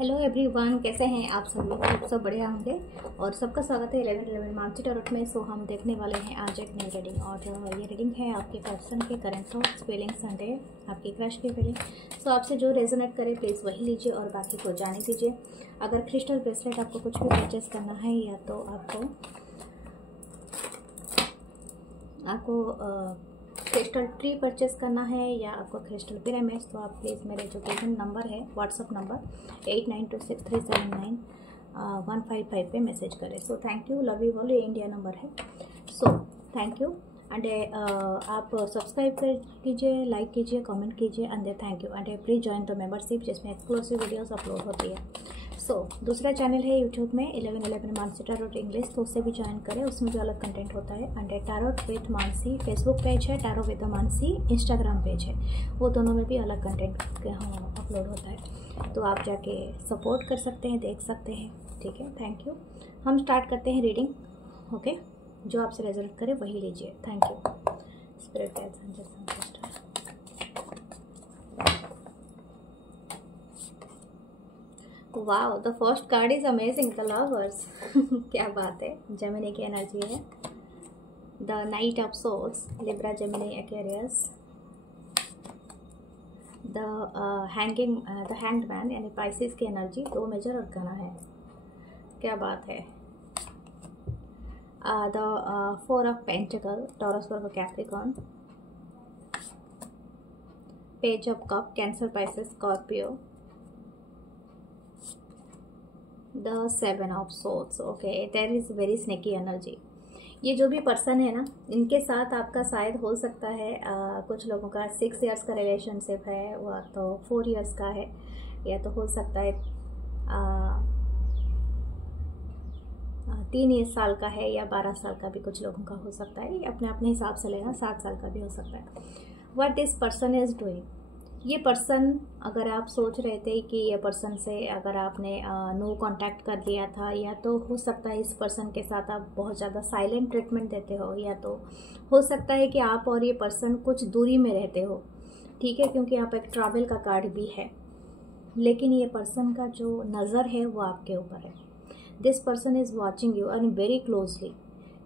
Hello everyone, कैसे हैं आप सब लोग? आप सब बढ़िया होंगे और सबका स्वागत है 11 मार्च टारोट में। सो हम देखने वाले हैं आज एक नई रीडिंग और ये रीडिंग है आपके पर्सन के करंट थॉट्स, फीलिंग्स एंड आपकी क्रश की फीलिंग। सो आपसे जो रेजोनेट करे प्लीज़ वही लीजिए और बाकी को जाने दीजिए। अगर क्रिस्टल ब्रेसलेट आपको कुछ भी परचेस करना है या तो आपको क्रिस्टल ट्री परचेस करना है या आपको क्रिस्टल पिरामिड्स, तो आप प्लीज़ मेरे जो गिवन नंबर है व्हाट्सअप नंबर 8926379155 पे मैसेज करें। So thank you, love you all. ये इंडिया नंबर है। सो थैंक यू एंड आप सब्सक्राइब कीजिए, लाइक कीजिए, कमेंट कीजिए and thank you and please join the membership जिसमें एक्सक्लूसिव वीडियोस अपलोड होती है। सो दूसरा चैनल है यूट्यूब में 11 मानसी टारोट इंग्लिश, तो उससे भी ज्वाइन करें, उसमें भी अलग कंटेंट होता है। And tarot with Mansi Facebook page है, tarot with Mansi Instagram page है, वो दोनों में भी अलग कंटेंट अपलोड होता है, तो आप जाके सपोर्ट कर सकते हैं, देख सकते हैं। ठीक है, थैंक यू। हम स्टार्ट करते हैं रीडिंग। ओके, जो आपसे रेजोनेट करे वही लीजिए। Thank you. Spirit guides and just wow, the first card is amazing, the lovers. क्या बात है। जेमिनी की एनर्जी है। The knight of swords, Libra, Gemini, Aquarius. The hangman यानी पाइसेस की एनर्जी, 2 मेजर अरकाना है। क्या बात है। The 4 of pentacle, Taurus, Virgo, Capricorn. Page of cup, Cancer, Pisces, Scorpio. The 7 of swords. Okay, there is very sneaky energy. ये जो भी person है ना, इनके साथ आपका शायद हो सकता है कुछ लोगों का 6 इयर्स का रिलेशनशिप है, वह तो 4 इयर्स का है, या तो हो सकता है 3 साल का है या 12 साल का भी कुछ लोगों का हो सकता है। अपने अपने हिसाब से लेना, 7 साल का भी हो सकता है। What this person is doing, ये पर्सन, अगर आप सोच रहे थे कि ये पर्सन से अगर आपने नो कांटेक्ट कर लिया था, या तो हो सकता है इस पर्सन के साथ आप बहुत ज़्यादा साइलेंट ट्रीटमेंट देते हो, या तो हो सकता है कि आप और ये पर्सन कुछ दूरी में रहते हो। ठीक है, क्योंकि यहाँ पर एक ट्रैवल का कार्ड भी है, लेकिन ये पर्सन का जो नज़र है वो आपके ऊपर है। This person is watching you and very closely.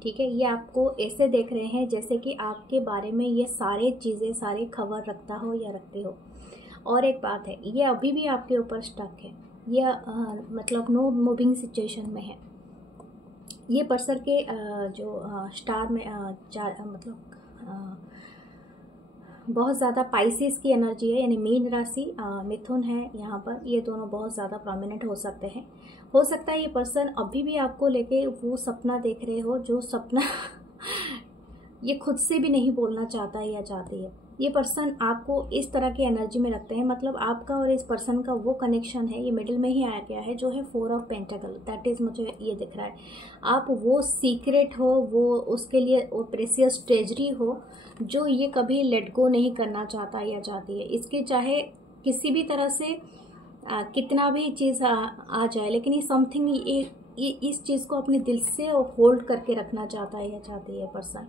ठीक है, ये आपको ऐसे देख रहे हैं जैसे कि आपके बारे में ये सारे चीज़ें, सारे खबर रखता हो या रखते हो। और एक बात है, ये अभी भी आपके ऊपर स्टक है, ये मतलब नो मूविंग सिचुएशन में है। ये पर्सन के जो स्टार में बहुत ज़्यादा पाइसेस की एनर्जी है, यानी मीन राशि, मिथुन है यहाँ पर। ये दोनों बहुत ज़्यादा प्रोमिनेंट हो सकते हैं। हो सकता है ये पर्सन अभी भी आपको लेके वो सपना देख रहे हो, जो सपना ये खुद से भी नहीं बोलना चाहता है या चाहती है। ये पर्सन आपको इस तरह की एनर्जी में रखते हैं, मतलब आपका और इस पर्सन का वो कनेक्शन है, ये मिडिल में ही आया गया है, जो है 4 ऑफ पेंटाकल। दैट इज़, मुझे ये दिख रहा है आप वो सीक्रेट हो, वो उसके लिए वो प्रेशियस ट्रेजरी हो, जो ये कभी लेट गो नहीं करना चाहता या चाहती है। इसके चाहे किसी भी तरह से कितना भी चीज़ आ जाए, लेकिन ये समथिंग, ये इस चीज़ को अपने दिल से होल्ड करके रखना चाहता है या चाहती है पर्सन।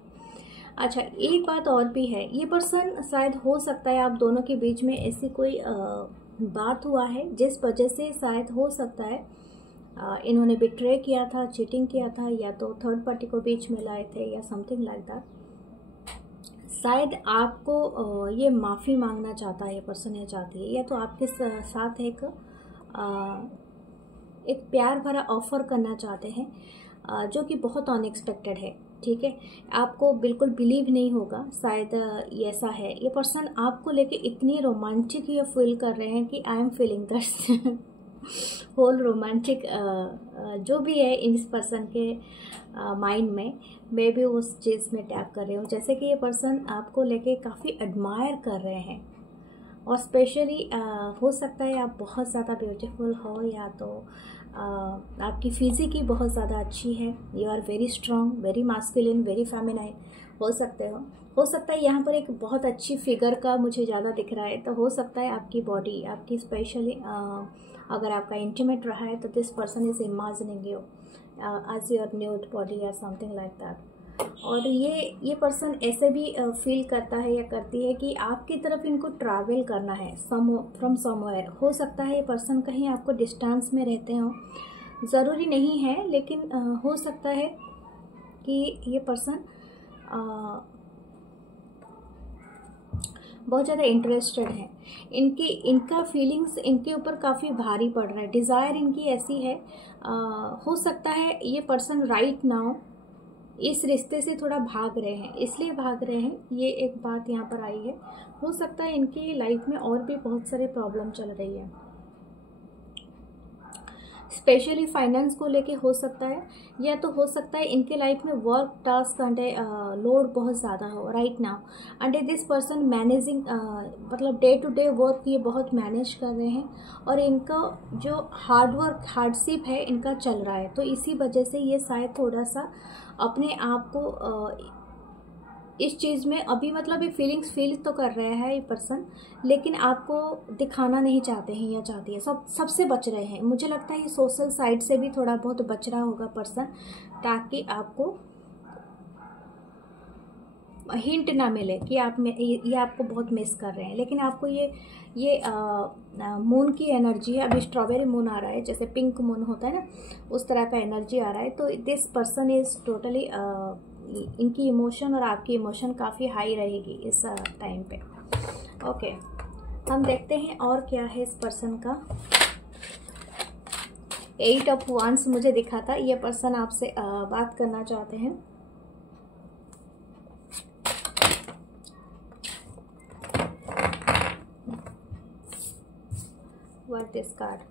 अच्छा, एक बात और भी है, ये पर्सन शायद हो सकता है आप दोनों के बीच में ऐसी कोई बात हुआ है जिस वजह से शायद हो सकता है इन्होंने बिट्रे किया था, चीटिंग किया था, या तो थर्ड पार्टी को बीच में लाए थे या समथिंग लाइक दैट। शायद आपको ये माफ़ी मांगना चाहता है ये पर्सन या चाहती है, या तो आपके साथ एक प्यार भरा ऑफर करना चाहते हैं, जो कि बहुत अनएक्सपेक्टेड है। ठीक है, आपको बिल्कुल बिलीव नहीं होगा, शायद ऐसा है। ये पर्सन आपको लेके इतनी रोमांटिक ये फील कर रहे हैं कि I am feeling that whole romantic जो भी है इस पर्सन के माइंड में, मैं भी उस चीज़ में टैप कर रही हूँ। जैसे कि ये पर्सन आपको लेके काफ़ी एडमायर कर रहे हैं, और स्पेशली हो सकता है आप बहुत ज़्यादा ब्यूटीफुल हो, या तो आपकी फिजिक ही बहुत ज़्यादा अच्छी है, you are very strong, very masculine, very feminine हो सकते हो सकता है यहाँ पर एक बहुत अच्छी फिगर का मुझे ज़्यादा दिख रहा है, तो हो सकता है आपकी बॉडी, आपकी स्पेशली अगर आपका इंटीमेट रहा है तो this person is imagining you as your nude body या समथिंग लाइक दैट। और ये पर्सन ऐसे भी फील करता है या करती है कि आपकी तरफ इनको ट्रैवल करना है फ्रॉम समवेयर। हो सकता है ये पर्सन कहीं आपको डिस्टेंस में रहते हो, ज़रूरी नहीं है, लेकिन हो सकता है कि ये पर्सन बहुत ज़्यादा इंटरेस्टेड है। इनका फीलिंग्स इनके ऊपर काफ़ी भारी पड़ रहा है, डिज़ायर इनकी ऐसी है। हो सकता है ये पर्सन राइट नाउ इस रिश्ते से थोड़ा भाग रहे हैं, इसलिए भाग रहे हैं, ये एक बात यहाँ पर आई है। हो सकता है इनकी लाइफ में और भी बहुत सारे प्रॉब्लम चल रही है, स्पेशली फाइनेंस को लेके हो सकता है, या तो हो सकता है इनके लाइफ में वर्क टास्क अंडे लोड बहुत ज़्यादा हो राइट नाउ। अंडे दिस पर्सन मैनेजिंग मतलब डे टू डे वर्क ये बहुत मैनेज कर रहे हैं, और इनका जो हार्डशिप है इनका चल रहा है, तो इसी वजह से ये शायद थोड़ा सा अपने आप को इस चीज़ में अभी मतलब ये फीलिंग्स फील तो कर रहा है ये पर्सन, लेकिन आपको दिखाना नहीं चाहते हैं या चाहती है, सबसे बच रहे हैं। मुझे लगता है ये सोशल साइड से भी थोड़ा बहुत बच रहा होगा पर्सन, ताकि आपको हिंट ना मिले कि ये आपको बहुत मिस कर रहे हैं। लेकिन आपको ये मून की एनर्जी है, अभी स्ट्रॉबेरी मून आ रहा है, जैसे पिंक मून होता है ना, उस तरह का एनर्जी आ रहा है। तो दिस पर्सन इज़ टोटली इनकी इमोशन और आपकी इमोशन काफ़ी हाई रहेगी इस टाइम पे। ओके, हम देखते हैं और क्या है इस पर्सन का। 8 ऑफ वांड्स मुझे दिखा था, ये पर्सन आपसे बात करना चाहते हैं। What this card?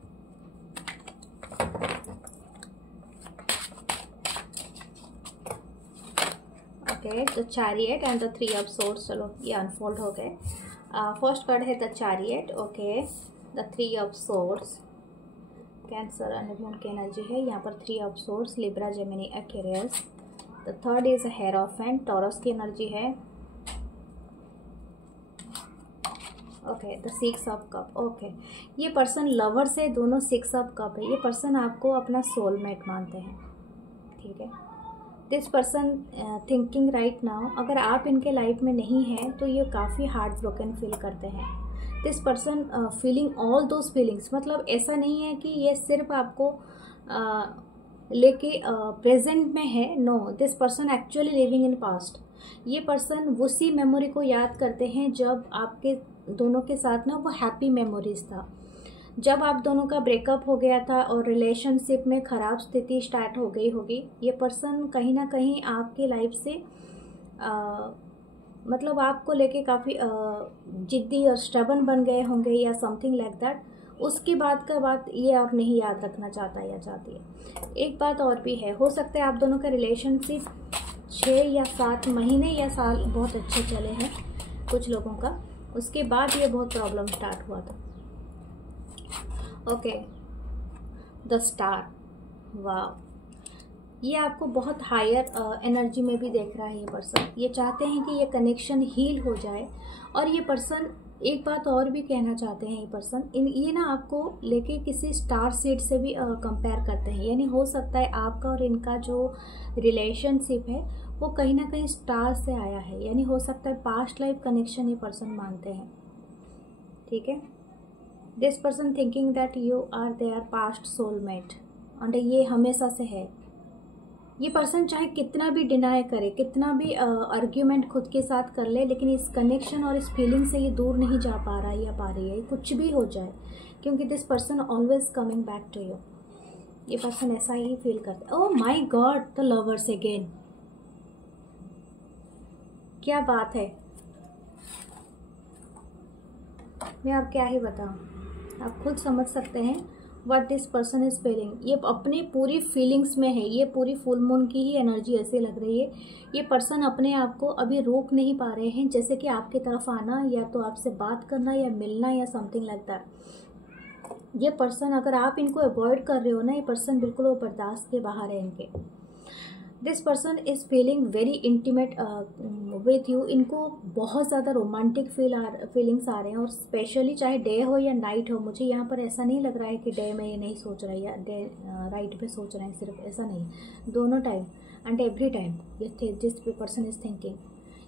Okay, the chariot and the 3 of swords. चलो ये अनफोल्ड हो गए। फर्स्ट कार्ड है the chariot, okay, the 3 of swords, cancer and moon की एनर्जी है यहाँ पर। 3 of swords, Libra, Gemini, Aquarius. The third is hierophant, taurus की एनर्जी है। Okay, the 6 of cup. Okay, ये पर्सन लवर से दोनों 6 ऑफ कप है। ये पर्सन आपको अपना सोलमेट मानते हैं, ठीक है। This person thinking right now, अगर आप इनके लाइफ में नहीं हैं तो ये काफ़ी हार्ट ब्रोकन फील करते हैं। This person feeling all those feelings, मतलब ऐसा नहीं है कि ये सिर्फ आपको लेके प्रेजेंट में है, no, this person actually living in past. ये पर्सन उसी मेमोरी को याद करते हैं जब आपके दोनों के साथ ना वो हैप्पी मेमोरीज था, जब आप दोनों का ब्रेकअप हो गया था और रिलेशनशिप में ख़राब स्थिति स्टार्ट हो गई होगी। ये पर्सन कहीं ना कहीं आपके लाइफ से मतलब आपको लेके काफ़ी जिद्दी और स्टबन बन गए होंगे या समथिंग लाइक दैट। उसके बाद का बात ये और नहीं याद रखना चाहता या चाहती है। एक बात और भी है, हो सकता है आप दोनों का रिलेशनशिप 6 या 7 महीने या साल बहुत अच्छे चले हैं कुछ लोगों का, उसके बाद ये बहुत प्रॉब्लम स्टार्ट हुआ था। ओके, द स्टार, वाह, ये आपको बहुत हायर एनर्जी में भी देख रहा है ये पर्सन। ये चाहते हैं कि ये कनेक्शन हील हो जाए, और ये पर्सन एक बात और भी कहना चाहते हैं ये पर्सन, ये ना आपको लेके किसी स्टार सीड से भी कंपेयर करते हैं। यानी हो सकता है आपका और इनका जो रिलेशनशिप है वो कहीं ना कहीं स्टार से आया है, यानी हो सकता है पास्ट लाइफ कनेक्शन ये पर्सन मानते हैं, ठीक है। This person thinking that you are their past soulmate, और ये हमेशा से है। ये पर्सन चाहे कितना भी डिनाई करे, कितना भी आर्ग्यूमेंट खुद के साथ कर ले, लेकिन इस कनेक्शन और इस फीलिंग से ये दूर नहीं जा पा रहा है या पा रही है, कुछ भी हो जाए, क्योंकि this person always coming back to you. ये पर्सन ऐसा ही फील करता है। Oh my god, the lovers again, क्या बात है, मैं आप क्या ही बताऊं, आप खुद समझ सकते हैं what this person is feeling. ये अपनी पूरी फीलिंग्स में है, ये पूरी फुल मून की ही एनर्जी ऐसी लग रही है। ये पर्सन अपने आप को अभी रोक नहीं पा रहे हैं, जैसे कि आपकी तरफ आना या तो आपसे बात करना या मिलना या समथिंग लाइक दैट। ये पर्सन, अगर आप इनको अवॉइड कर रहे हो ना, ये पर्सन बिल्कुल वो बर्दाश्त के बाहर है इनके। This person is feeling very intimate with you. इनको बहुत ज़्यादा रोमांटिक फीलिंग्स आ रहे हैं, और स्पेशली चाहे डे हो या नाइट हो। मुझे यहाँ पर ऐसा नहीं लग रहा है कि डे में ये नहीं सोच रहा है या डे राइट पे सोच रहे हैं, सिर्फ ऐसा नहीं, दोनों time and every time this person is thinking,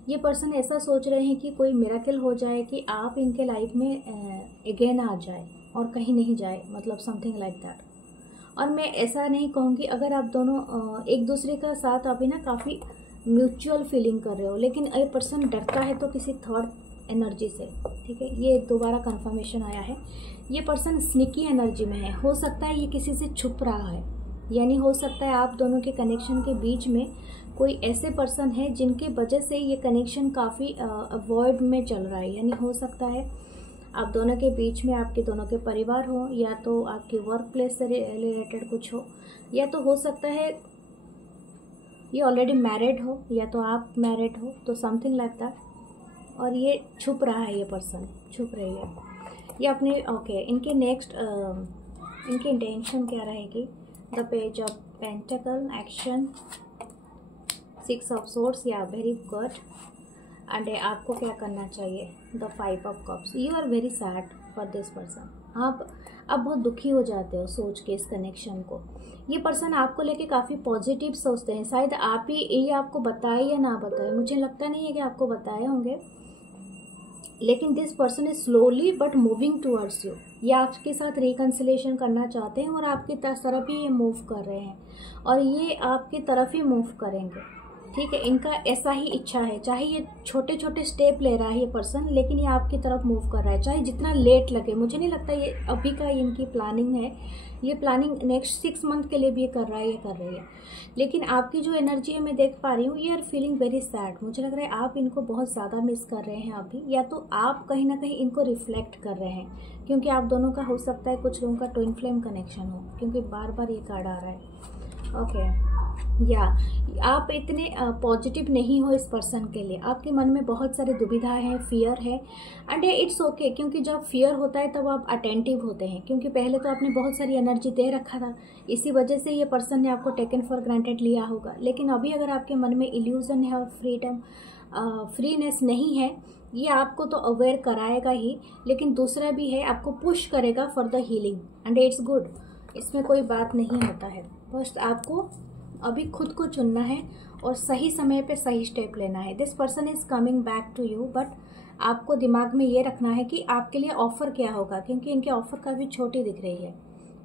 ये पर्सन ऐसा सोच रहे हैं कि कोई मिरेकल हो जाए कि आप इनके लाइफ में अगेन आ जाए और कहीं नहीं जाए, मतलब समथिंग लाइक दैट। और मैं ऐसा नहीं कहूँगी, अगर आप दोनों एक दूसरे का साथ अभी ना काफ़ी म्यूचुअल फीलिंग कर रहे हो, लेकिन ये पर्सन डरता है तो किसी थर्ड एनर्जी से, ठीक है। ये दोबारा कंफर्मेशन आया है, ये पर्सन स्निकी एनर्जी में है। हो सकता है ये किसी से छुप रहा है, यानी हो सकता है आप दोनों के कनेक्शन के बीच में कोई ऐसे पर्सन है जिनके वजह से ये कनेक्शन काफ़ी अवॉइड में चल रहा है। यानी हो सकता है आप दोनों के बीच में आपके दोनों के परिवार हो, या तो आपके वर्क प्लेस से रिलेटेड कुछ हो, या तो हो सकता है ये ऑलरेडी मैरिड हो, या तो आप मैरिड हो, तो समथिंग लाइक दैट। और ये छुप रहा है, ये पर्सन छुप रही है ये अपने ओके। इनके नेक्स्ट इनकी इंटेंशन क्या रहेगी? The page of pentacles, action, 6 of swords, या वेरी गुड। एंड आपको क्या करना चाहिए? The 5 of cups. You are very sad for this person. आप बहुत दुखी हो जाते हो सोच के इस कनेक्शन को। ये पर्सन आपको लेके काफ़ी पॉजिटिव सोचते हैं। शायद आप ही ये आपको बताए या ना बताए, मुझे लगता नहीं है कि आपको बताए होंगे, लेकिन this person is slowly but moving towards you. ये आपके साथ रिकन्सिलेशन करना चाहते हैं और आपकी तरफ ही ये मूव कर रहे हैं, और ये आपकी तरफ ही मूव करेंगे, ठीक है। इनका ऐसा ही इच्छा है, चाहे ये छोटे छोटे स्टेप ले रहा है ये पर्सन, लेकिन ये आपकी तरफ मूव कर रहा है, चाहे जितना लेट लगे। मुझे नहीं लगता ये अभी का इनकी प्लानिंग है, ये प्लानिंग नेक्स्ट 6 मंथ के लिए भी ये कर रहा है, ये कर रही है। लेकिन आपकी जो एनर्जी है मैं देख पा रही हूँ, ये आर फीलिंग वेरी सैड। मुझे लग रहा है आप इनको बहुत ज़्यादा मिस कर रहे हैं अभी, या तो आप कहीं ना कहीं इनको रिफ्लेक्ट कर रहे हैं, क्योंकि आप दोनों का हो सकता है कुछ लोगों का ट्विन फ्लेम कनेक्शन हो, क्योंकि बार बार ये कार्ड आ रहा है। ओके, या आप इतने पॉजिटिव नहीं हो इस पर्सन के लिए, आपके मन में बहुत सारी दुविधा है, फियर है। एंड इट्स ओके, क्योंकि जब फियर होता है तब आप अटेंटिव होते हैं, क्योंकि पहले तो आपने बहुत सारी एनर्जी दे रखा था, इसी वजह से ये पर्सन ने आपको टेकन फॉर ग्रांटेड लिया होगा। लेकिन अभी अगर आपके मन में इल्यूजन है और फ्रीनेस नहीं है, ये आपको तो अवेयर कराएगा ही, लेकिन दूसरा भी है, आपको पुश करेगा for the healing. And it's good, इसमें कोई बात नहीं होता है। बस आपको अभी खुद को चुनना है और सही समय पे सही स्टेप लेना है। This person is coming back to you, but आपको दिमाग में ये रखना है कि आपके लिए ऑफर क्या होगा, क्योंकि इनके ऑफर काफ़ी छोटी दिख रही है।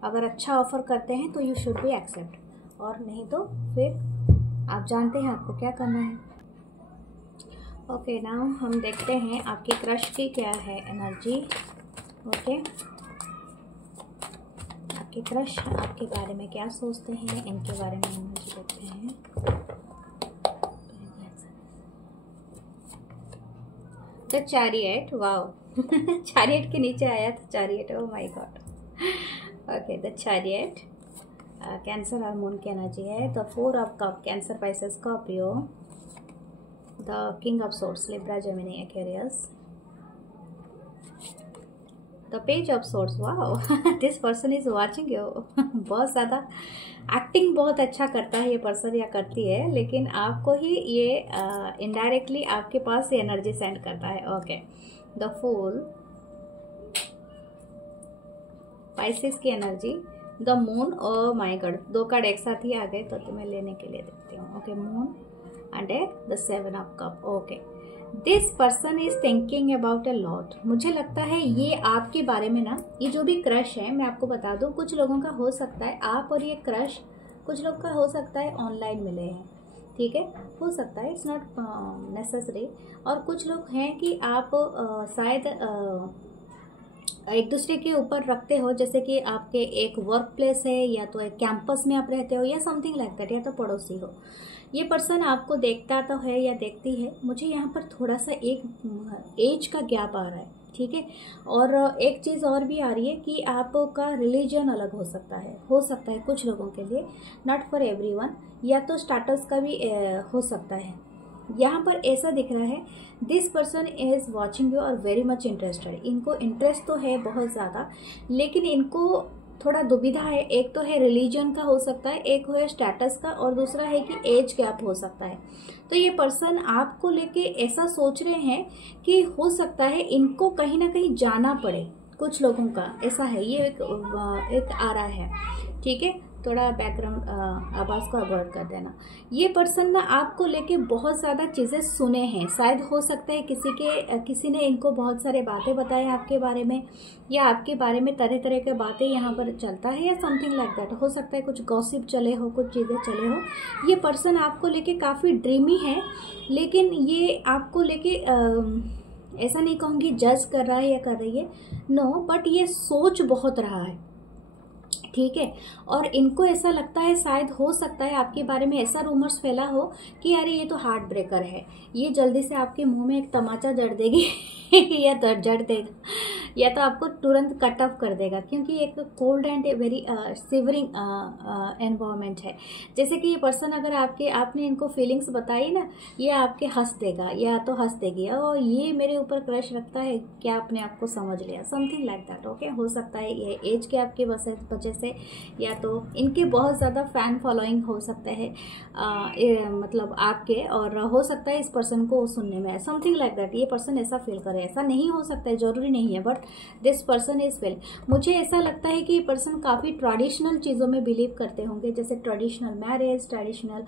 अगर अच्छा ऑफर करते हैं तो यू शुड बी एक्सेप्ट, और नहीं तो फिर आप जानते हैं आपको क्या करना है। ओके, नाउ हम देखते हैं आपके क्रश की क्या है एनर्जी। ओके, आपके क्रश आपके बारे में क्या सोचते हैं, इनके बारे में हम मुझे देखते हैं। द चैरियट, वाओ चैरियट के नीचे आया था chariot, oh my God. Okay, the chariot cancer और मून की एनर्जी है। The 4 of cup, Cancer, Pisces, Scorpio. The king of swords, Libra, Gemini, Aquarius. The page of swords, wow this person is watching you. बहुत ज़्यादा acting बहुत अच्छा करता है ये पर्सन या करती है, लेकिन आपको ही ये इनडायरेक्टली आपके पास ये एनर्जी सेंड करता है। ओके, द फूल, पाइसेस की energy, the moon, oh my God, 2 card एक साथ ही आ गए, तो तुम्हें लेने के लिए देखती हूँ। Okay, moon and the 7 of cup. Okay, this person is thinking about a lot. मुझे लगता है ये आपके बारे में ना, ये जो भी क्रश है, मैं आपको बता दूं, कुछ लोगों का हो सकता है आप और ये क्रश, कुछ लोग का हो सकता है ऑनलाइन मिले हैं, ठीक है, हो सकता है, इट्स नॉट नेसेसरी। और कुछ लोग हैं कि आप शायद एक दूसरे के ऊपर रखते हो, जैसे कि आपके एक वर्क प्लेस है, या तो एक कैंपस में आप रहते हो, या समथिंग लाइक दैट, या तो पड़ोसी हो। ये पर्सन आपको देखता तो है या देखती है। मुझे यहाँ पर थोड़ा सा एक एज का गैप आ रहा है, ठीक है। और एक चीज़ और भी आ रही है कि आपका रिलीजन अलग हो सकता है कुछ लोगों के लिए, नॉट फॉर एवरीवन, या तो स्टेटस का भी हो सकता है। यहाँ पर ऐसा दिख रहा है, this person is watching you और वेरी मच इंटरेस्टेड। इनको इंटरेस्ट तो है बहुत ज़्यादा, लेकिन इनको थोड़ा दुविधा है। एक तो है रिलीजन का हो सकता है, एक है स्टेटस का, और दूसरा है कि एज गैप हो सकता है। तो ये पर्सन आपको लेके ऐसा सोच रहे हैं कि हो सकता है इनको कहीं ना कहीं जाना पड़े, कुछ लोगों का ऐसा है, ये एक आ रहा है, ठीक है। थोड़ा बैकग्राउंड आवाज़ को अवॉइड कर देना। ये पर्सन ना आपको लेके बहुत ज़्यादा चीज़ें सुने हैं, शायद हो सकता है किसी ने इनको बहुत सारे बातें बताए आपके बारे में, या आपके बारे में तरह तरह के बातें यहाँ पर चलता है, या समथिंग लाइक दैट। हो सकता है कुछ गॉसिप चले हो, कुछ चीज़ें चले हो। ये पर्सन आपको लेके काफ़ी ड्रीमी है, लेकिन ये आपको लेके ऐसा नहीं कहूँगी जज कर रहा है या कर रही है, नो, बट ये सोच बहुत रहा है, ठीक है। और इनको ऐसा लगता है, शायद हो सकता है आपके बारे में ऐसा रूमर्स फैला हो कि अरे ये तो हार्ट ब्रेकर है, ये जल्दी से आपके मुंह में एक तमाचा जड़ देगी या जड़ देगा, या तो आपको तुरंत कट ऑफ कर देगा, क्योंकि एक cold and very shivering environment है। जैसे कि ये पर्सन अगर आपने इनको फीलिंग्स बताई ना, ये आपके हंस देगा या तो हंस देगी, और ये मेरे ऊपर क्रश रखता है, क्या आपने आपको समझ लिया, समथिंग लाइक दैट, ओके। हो सकता है ये एज के आपके वजह से, या तो इनके बहुत ज़्यादा फैन फॉलोइंग हो सकता है मतलब आपके, और हो सकता है इस पर्सन को सुनने में समथिंग लाइक दैट, ये पर्सन ऐसा फील करे। ऐसा नहीं हो सकता है, जरूरी नहीं है, but this person is feel. मुझे ऐसा लगता है कि ये पर्सन काफ़ी ट्रेडिशनल चीज़ों में बिलीव करते होंगे, जैसे ट्रेडिशनल मैरिज, ट्रेडिशनल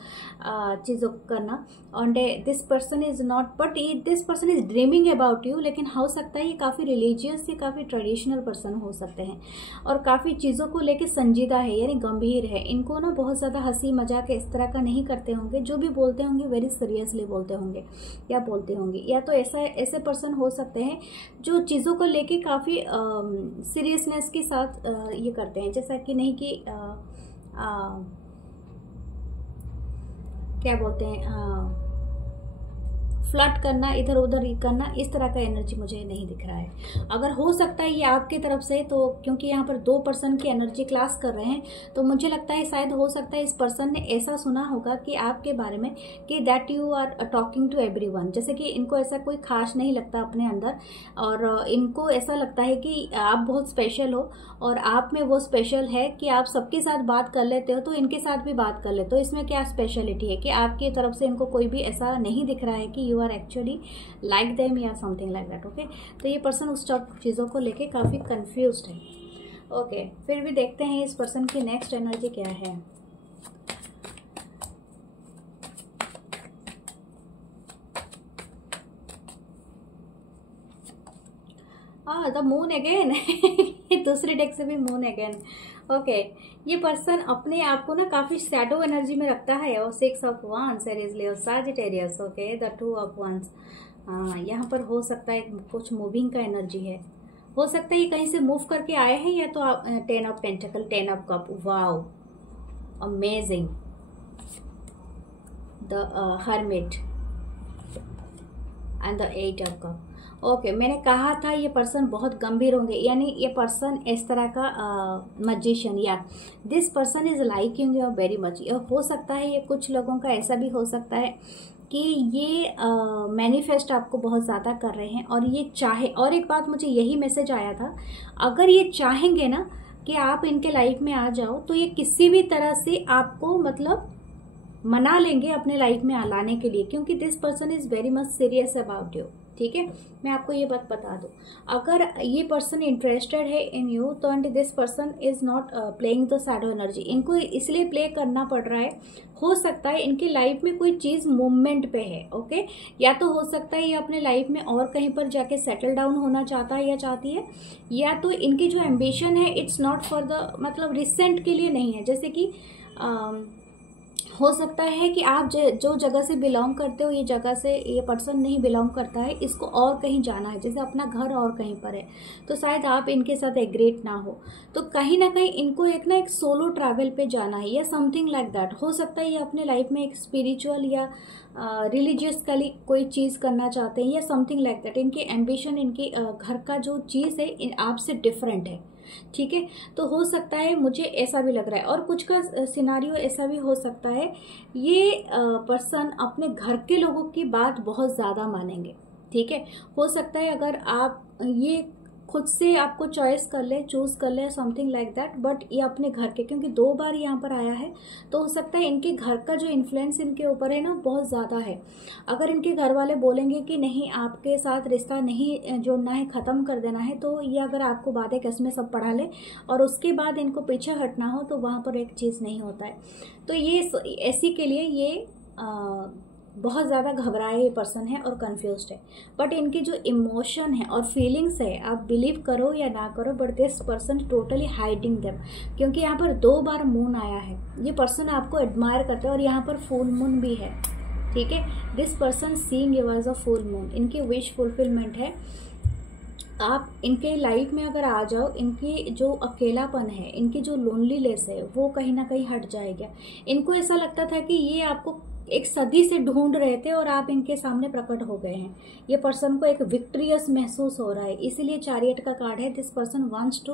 चीज़ों करना। और this person is not, but this person is dreaming about you, लेकिन हो सकता है ये काफ़ी रिलीजियस या काफ़ी ट्रेडिशनल पर्सन हो सकते हैं, और काफ़ी चीज़ों को लेके संजीदा है, यानी गंभीर है। इनको ना बहुत ज़्यादा हंसी मजाक इस तरह का नहीं करते होंगे, जो भी बोलते होंगे वेरी सीरियसली बोलते होंगे या बोलते होंगे। या तो ऐसे पर्सन हो सकते हैं जो चीज़ों को लेके काफ़ी सीरियसनेस के साथ ये करते हैं, जैसा कि नहीं कि क्या बोलते हैं, फ्लर्ट करना, इधर उधर करना, इस तरह का एनर्जी मुझे नहीं दिख रहा है। अगर हो सकता है ये आपकी तरफ से, तो क्योंकि यहाँ पर 2 पर्सन की एनर्जी क्लास कर रहे हैं, तो मुझे लगता है शायद हो सकता है इस पर्सन ने ऐसा सुना होगा कि आपके बारे में, कि that you are talking to everyone, जैसे कि इनको ऐसा कोई खास नहीं लगता अपने अंदर, और इनको ऐसा लगता है कि आप बहुत स्पेशल हो, और आप में वो स्पेशल है कि आप सबके साथ बात कर लेते हो, तो इनके साथ भी बात कर लेते हो। इसमें क्या स्पेशलिटी है कि आपकी तरफ से इनको कोई भी ऐसा नहीं दिख रहा है कि you are actually like them या समथिंग लाइक दैट, ओके। तो ये पर्सन उस चीज़ों को लेके काफ़ी कंफ्यूज्ड है, ओके। फिर भी देखते हैं इस पर्सन की नेक्स्ट एनर्जी क्या है। द मून अगेन दूसरे डेक से भी मून अगेन, ओके। ये पर्सन अपने आप को ना काफी शैडो एनर्जी में रखता है, और 6 ऑफ वांड्स एरीज और Sagittarius, okay, the 2 of wands. यहाँ पर हो सकता है कुछ मूविंग का एनर्जी है, हो सकता है ये कहीं से मूव करके आए हैं, या तो 10 of pentacle, 10 of cup, wow amazing, the hermit and the 8 of cup, okay. मैंने कहा था ये पर्सन बहुत गंभीर होंगे, यानी ये पर्सन इस तरह का मैजिशियन, या this person is liking you very much. हो सकता है ये कुछ लोगों का ऐसा भी हो सकता है कि ये मैनिफेस्ट आपको बहुत ज़्यादा कर रहे हैं, और ये चाहे, और एक बात मुझे यही मैसेज आया था, अगर ये चाहेंगे ना कि आप इनके लाइफ में आ जाओ, तो ये किसी भी तरह से आपको मतलब मना लेंगे अपने लाइफ में लाने के लिए, क्योंकि this person is very much serious about you, ठीक है। मैं आपको ये बात बता दूं, अगर ये पर्सन इंटरेस्टेड है इन यू, तो and this person is not playing the shadow energy, इनको इसलिए प्ले करना पड़ रहा है, हो सकता है इनकी लाइफ में कोई चीज़ मूवमेंट पे है, ओके। या तो हो सकता है ये अपने लाइफ में और कहीं पर जाके सेटल डाउन होना चाहता है या चाहती है, या तो इनकी जो एम्बिशन है इट्स नॉट फॉर द मतलब रिसेंट के लिए नहीं है, जैसे कि हो सकता है कि आप जो जगह से बिलोंग करते हो, ये जगह से ये पर्सन नहीं बिलोंग करता है, इसको और कहीं जाना है, जैसे अपना घर और कहीं पर है, तो शायद आप इनके साथ एग्रीड ना हो, तो कहीं ना कहीं इनको एक सोलो ट्रैवल पे जाना है, या समथिंग लाइक दैट। हो सकता है ये अपने लाइफ में एक स्पिरिचुअल या रिलीजियसली कोई चीज़ करना चाहते हैं, या समथिंग लाइक दैट। इनकी एम्बिशन, इनके घर का जो चीज़ है आपसे डिफरेंट है, ठीक है। तो हो सकता है, मुझे ऐसा भी लग रहा है, और कुछ का सिनारियो ऐसा भी हो सकता है, ये पर्सन अपने घर के लोगों की बात बहुत ज़्यादा मानेंगे, ठीक है। हो सकता है अगर आप ये खुद से आपको चॉइस कर ले, चूज कर ले, समथिंग लाइक दैट। बट ये अपने घर के, क्योंकि 2 बार यहाँ पर आया है, तो हो सकता है इनके घर का जो इन्फ्लुएंस इनके ऊपर है ना बहुत ज़्यादा है। अगर इनके घर वाले बोलेंगे कि नहीं आपके साथ रिश्ता नहीं जोड़ना है, ख़त्म कर देना है, तो ये अगर आपको बातें कसमें सब पढ़ा ले और उसके बाद इनको पीछे हटना हो, तो वहाँ पर एक चीज़ नहीं होता है। तो ये ऐसी के लिए ये बहुत ज़्यादा घबराए ये पर्सन है और कंफ्यूज्ड है। बट इनकी जो इमोशन है और फीलिंग्स है, आप बिलीव करो या ना करो, but this person totally hiding them. क्योंकि यहाँ पर 2 बार मून आया है, ये पर्सन आपको एडमायर करता है और यहाँ पर फुल मून भी है, ठीक है। This person seeing you as a full moon, इनकी विश फुलफिलमेंट है। आप इनके लाइफ में अगर आ जाओ, इनकी जो अकेलापन है, इनकी जो लोनलीनेस है, वो कहीं ना कहीं हट जाएगा। इनको ऐसा लगता था कि ये आपको एक सदी से ढूंढ रहे थे और आप इनके सामने प्रकट हो गए हैं। ये पर्सन को एक विक्ट्रियस महसूस हो रहा है, इसीलिए चैरियट का कार्ड है। This person wants to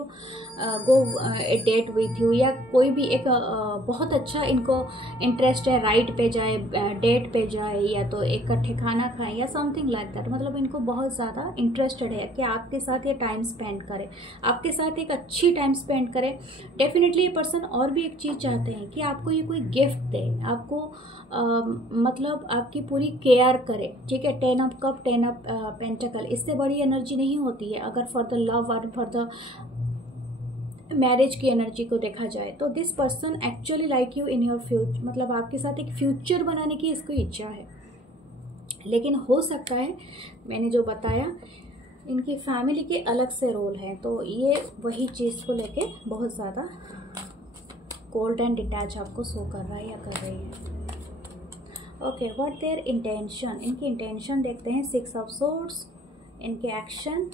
go a date with you, या कोई भी एक बहुत अच्छा इनको इंटरेस्ट है, राइड पे जाए, डेट पे जाए, या तो इकट्ठे खाना खाएं या समथिंग लाइक दैट। मतलब इनको बहुत ज़्यादा इंटरेस्टेड है कि आपके साथ ये टाइम स्पेंड करे, आपके साथ एक अच्छी टाइम स्पेंड करे। डेफिनेटली ये पर्सन और भी एक चीज़ चाहते हैं कि आपको ये कोई गिफ्ट दे, आपको मतलब आपकी पूरी केयर करे, ठीक है। 10 ऑफ कप, 10 ऑफ पेंटिकल, इससे बड़ी एनर्जी नहीं होती है अगर फॉर द लव और फॉर द मैरिज की एनर्जी को देखा जाए। तो this person actually like you in your future, मतलब आपके साथ एक फ्यूचर बनाने की इसको इच्छा है। लेकिन हो सकता है मैंने जो बताया, इनकी फैमिली के अलग से रोल है, तो ये वही चीज़ को लेके बहुत ज़्यादा कोल्ड एंड डिटैच आपको शो कर रहा है या कर रही है। ओके, व्हाट देयर इंटेंशन, इनकी इंटेंशन देखते हैं। 6 ऑफ सोर्ड्स, इनके एक्शन,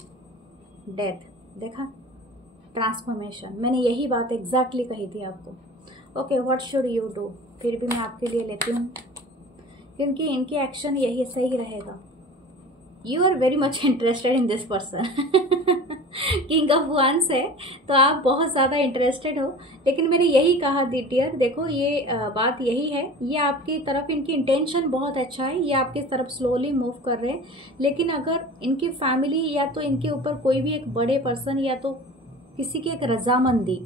डेथ, देखा, ट्रांसफॉर्मेशन। मैंने यही बात एग्जैक्टली कही थी आपको। Okay, what should you do, फिर भी मैं आपके लिए लेती हूँ, क्योंकि इनके एक्शन यही सही रहेगा। You are very much interested in this person. King of wands है, तो आप बहुत ज़्यादा इंटरेस्टेड हो। लेकिन मैंने यही कहा डियर, देखो ये बात यही है, ये आपकी तरफ, इनकी इंटेंशन बहुत अच्छा है, ये आपकी तरफ स्लोली मूव कर रहे हैं। लेकिन अगर इनकी फैमिली या तो इनके ऊपर कोई भी एक बड़े पर्सन या तो किसी की एक रजामंदी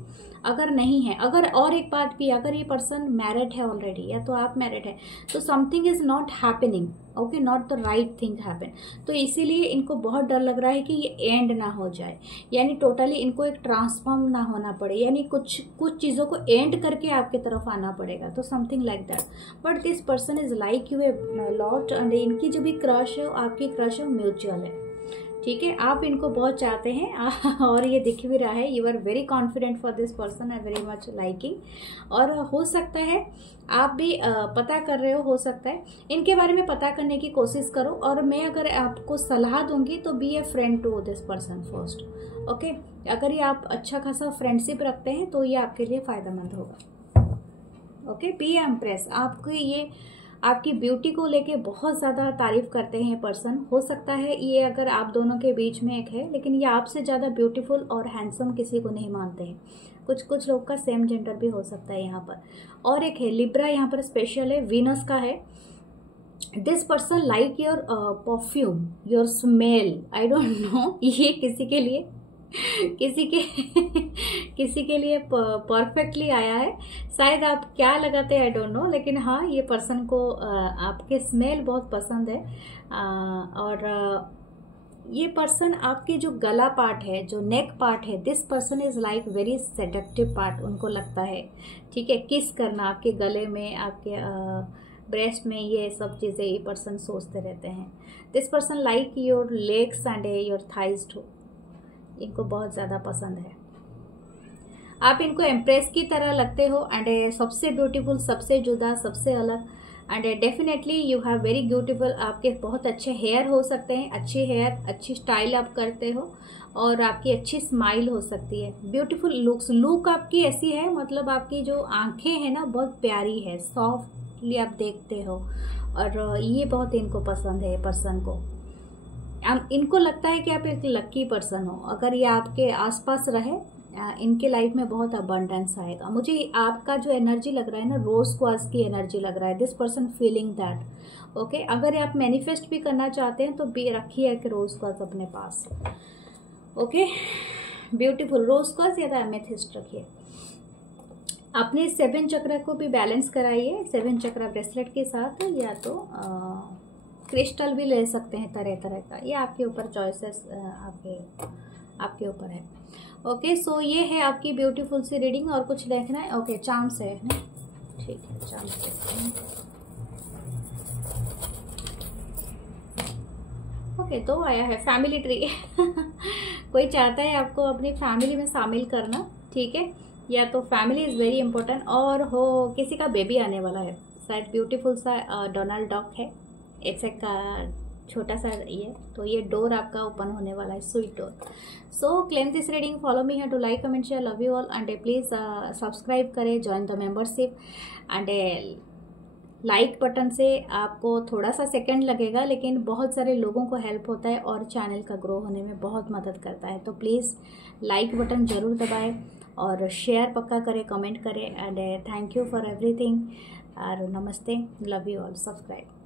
अगर नहीं है, अगर और एक बात भी, अगर ये पर्सन मैरिड है ऑलरेडी या तो आप मैरिड है, तो something is not happening, okay, not the right thing happen. तो इसीलिए इनको बहुत डर लग रहा है कि ये एंड ना हो जाए, यानी टोटली इनको एक ट्रांसफॉर्म ना होना पड़े, यानी कुछ चीज़ों को एंड करके आपके तरफ आना पड़ेगा, तो something like that. But this person is like U a lot, and इनकी जो भी क्रश है, आपकी क्रश है म्यूचुअल है, ठीक है। आप इनको बहुत चाहते हैं और ये दिख भी रहा है। You are very confident for this person, I very much liking. और हो सकता है आप भी पता कर रहे हो सकता है इनके बारे में पता करने की कोशिश करो। और मैं अगर आपको सलाह दूंगी तो be a friend to this person first, okay. अगर ये आप अच्छा खासा फ्रेंडशिप रखते हैं तो ये आपके लिए फ़ायदेमंद होगा, ओके। बी एम्प्रेस, आपको ये आपकी ब्यूटी को लेके बहुत ज़्यादा तारीफ करते हैं पर्सन। हो सकता है ये अगर आप दोनों के बीच में एक है, लेकिन ये आपसे ज़्यादा ब्यूटीफुल और हैंडसम किसी को नहीं मानते हैं। कुछ लोग का सेम जेंडर भी हो सकता है यहाँ पर। और एक है लिब्रा, यहाँ पर स्पेशल है, वीनस का है। This person like your perfume, your smell, I don't know, ये किसी के लिए परफेक्टली आया है, शायद आप क्या लगाते हैं आई डोंट नो, लेकिन हाँ ये पर्सन को आपके स्मेल बहुत पसंद है। और ये पर्सन आपकी जो गला पार्ट है, जो नेक पार्ट है, this person is like very seductive part, उनको लगता है, ठीक है। किस करना आपके गले में, आपके ब्रेस्ट में, ये सब चीज़ें ये पर्सन सोचते रहते हैं। This person like your legs and your thighs too, इनको बहुत ज़्यादा पसंद है। आप इनको एम्प्रेस की तरह लगते हो, एंड सबसे ब्यूटीफुल, सबसे जुदा, सबसे अलग, and definitely you have very beautiful, आपके बहुत अच्छे हेयर हो सकते हैं, अच्छे हेयर, अच्छी स्टाइल आप करते हो, और आपकी अच्छी स्माइल हो सकती है। ब्यूटीफुल लुक आपकी ऐसी है, मतलब आपकी जो आंखें हैं ना बहुत प्यारी है, सॉफ्टली आप देखते हो, और ये बहुत इनको पसंद है पर्सन को। इनको लगता है कि आप एक लक्की पर्सन हो, अगर ये आपके आसपास रहे, इनके लाइफ में बहुत अबंडेंस आएगा। मुझे आपका जो एनर्जी लग रहा है ना, रोज क्वार्ट्ज की एनर्जी लग रहा है। This person feeling that, okay. अगर आप मैनिफेस्ट भी करना चाहते हैं तो भी रखिए कि रोज क्वार्ट्ज अपने पास, ओके, ब्यूटीफुल रोज क्वार्ट्ज या तो एमेथिस्ट रखिए। अपने 7 चक्र को भी बैलेंस कराइए 7 चक्र ब्रेसलेट के साथ, या तो क्रिस्टल भी ले सकते हैं तरह तरह का, ये आपके ऊपर चॉइसेस आपके ऊपर है। ओके, सो ये है आपकी ब्यूटीफुल सी रीडिंग। और कुछ देखना है? ओके, चार्म्स है ना, ठीक है, चार्म्स देखते हैं। ओके, तो आया है फैमिली ट्री। कोई चाहता है आपको अपनी फैमिली में शामिल करना, ठीक है, या तो फैमिली इज़ वेरी इंपॉर्टेंट, और हो किसी का बेबी आने वाला है शायद। ब्यूटीफुल सा डोनाल्ड डॉग है, इट्स एक छोटा सा ये, तो ये डोर आपका ओपन होने वाला है, sweet door. So claim this reading, follow me है to like comment share, love you all, and please subscribe करें, join the membership. And like button से आपको थोड़ा सा सेकंड लगेगा, लेकिन बहुत सारे लोगों को हेल्प होता है और चैनल का ग्रो होने में बहुत मदद करता है। तो प्लीज़ लाइक बटन ज़रूर दबाएं और शेयर पक्का करें, कमेंट करें। And thank you for everything, और नमस्ते, लव यू ऑल, सब्सक्राइब।